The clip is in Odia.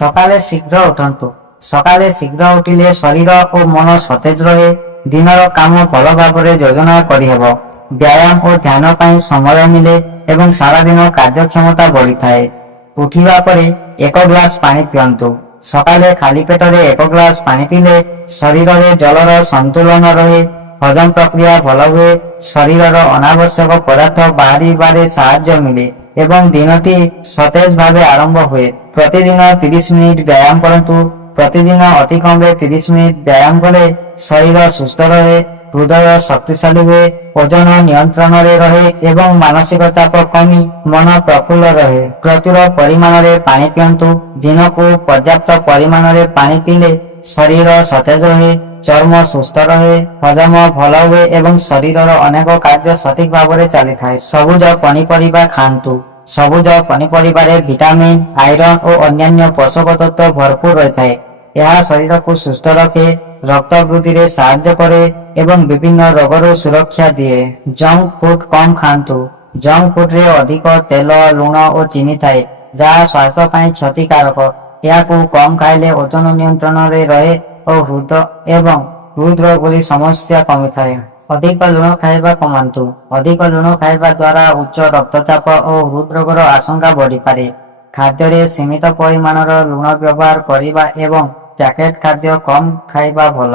ସକାଳେ ଶୀଘ୍ର ଉଠନ୍ତୁ। ସକାଳେ ଶୀଘ୍ର ଉଠିଲେ ଶରୀର ଓ ମନ ସତେଜ ରହେ। ଦିନର କାମ ଭଲ ଭାବରେ ଯୋଜନା କରିହେବ। ବ୍ୟାୟାମ ଓ ଧ୍ୟାନ ପାଇଁ ସମୟ ମିଳେ ଏବଂ ସାରାଦିନ କାର୍ଯ୍ୟକ୍ଷମତା ବଢିଥାଏ। ଉଠିବା ପରେ 1 ଗ୍ଲାସ ପାଣି ପିଅନ୍ତୁ। ସକାଳେ ଖାଲି ପେଟରେ 1 ଗ୍ଲାସ ପାଣି ପିଇଲେ ଶରୀରରେ ଜଳର ସନ୍ତୁଳନ ରହେ, ହଜମ ପ୍ରକ୍ରିୟା ଭଲ ହୁଏ, ଶରୀରର ଅନାବଶ୍ୟକ ପଦାର୍ଥ ବାହାରିବାରେ ସାହାଯ୍ୟ ମିଳେ ଏବଂ ଦିନଟି ସତେଜ ଭାବେ ଆରମ୍ଭ ହୁଏ। ପ୍ରତିଦିନ 30 ମିନିଟ ବ୍ୟାୟାମ କରନ୍ତୁ। ପ୍ରତିଦିନ ଅତି କମରେ 30 ମିନିଟ ବ୍ୟାୟାମ କଲେ ଶରୀର ସୁସ୍ଥ ରହେ, ହୃଦୟ ଶକ୍ତିଶାଳୀ ହୁଏ, ଓଜନ ନିୟନ୍ତ୍ରଣରେ ରହେ ଏବଂ ମାନସିକ ଚାପ କମି ମନ ପ୍ରଫୁଲ୍ଲ ରହେ। ପ୍ରଚୁର ପରିମାଣରେ ପାଣି ପିଅନ୍ତୁ। ଦିନକୁ ପର୍ଯ୍ୟାପ୍ତ ପରିମାଣରେ ପାଣି ପିଇଲେ ଶରୀର ସତେଜ ରହେ, ଚର୍ମ ସୁସ୍ଥ ରହେ, ହଜମ ଭଲ ହୁଏ ଏବଂ ଶରୀରର ଅନେକ କାର୍ଯ୍ୟ ସଠିକ ଭାବରେ ଚାଲିଥାଏ। ସବୁଜ ପନିପରିବା ଖାଆନ୍ତୁ। ସବୁଜ ପନିପରିବାରେ ଭିଟାମିନ, ଆଇରନ୍ ଓ ଅନ୍ୟାନ୍ୟ ପୋଷକ ତତ୍ତ୍ୱ ଭରପୁର ରହିଥାଏ। ଏହା ଶରୀରକୁ ସୁସ୍ଥ ରଖେ, ରକ୍ତ ବୃଦ୍ଧିରେ ସାହାଯ୍ୟ କରେ ଏବଂ ବିଭିନ୍ନ ରୋଗରୁ ସୁରକ୍ଷା ଦିଏ। ଜଙ୍କ ଫୁଡ୍ କମ୍ ଖାଆନ୍ତୁ। ଜଙ୍କ ଫୁଡରେ ଅଧିକ ତେଲ, ଲୁଣ ଓ ଚିନି ଥାଏ, ଯାହା ସ୍ୱାସ୍ଥ୍ୟ ପାଇଁ କ୍ଷତିକାରକ। ଏହାକୁ କମ୍ ଖାଇଲେ ଓଜନ ନିୟନ୍ତ୍ରଣରେ ରହେ ଓ ହୃଦରୋଗ ଭଳି ସମସ୍ୟା କମିଥାଏ। ଅଧିକ ଲୁଣ ଖାଇବା କମାନ୍ତୁ। ଅଧିକ ଲୁଣ ଖାଇବା ଦ୍ୱାରା ଉଚ୍ଚ ରକ୍ତଚାପ ଓ ହୃଦରୋଗର ଆଶଙ୍କା ବଢ଼ିପାରେ। ଖାଦ୍ୟରେ ସୀମିତ ପରିମାଣର ଲୁଣ ବ୍ୟବହାର କରିବା ଏବଂ ପ୍ୟାକେଟ୍ ଖାଦ୍ୟ କମ୍ ଖାଇବା ଭଲ।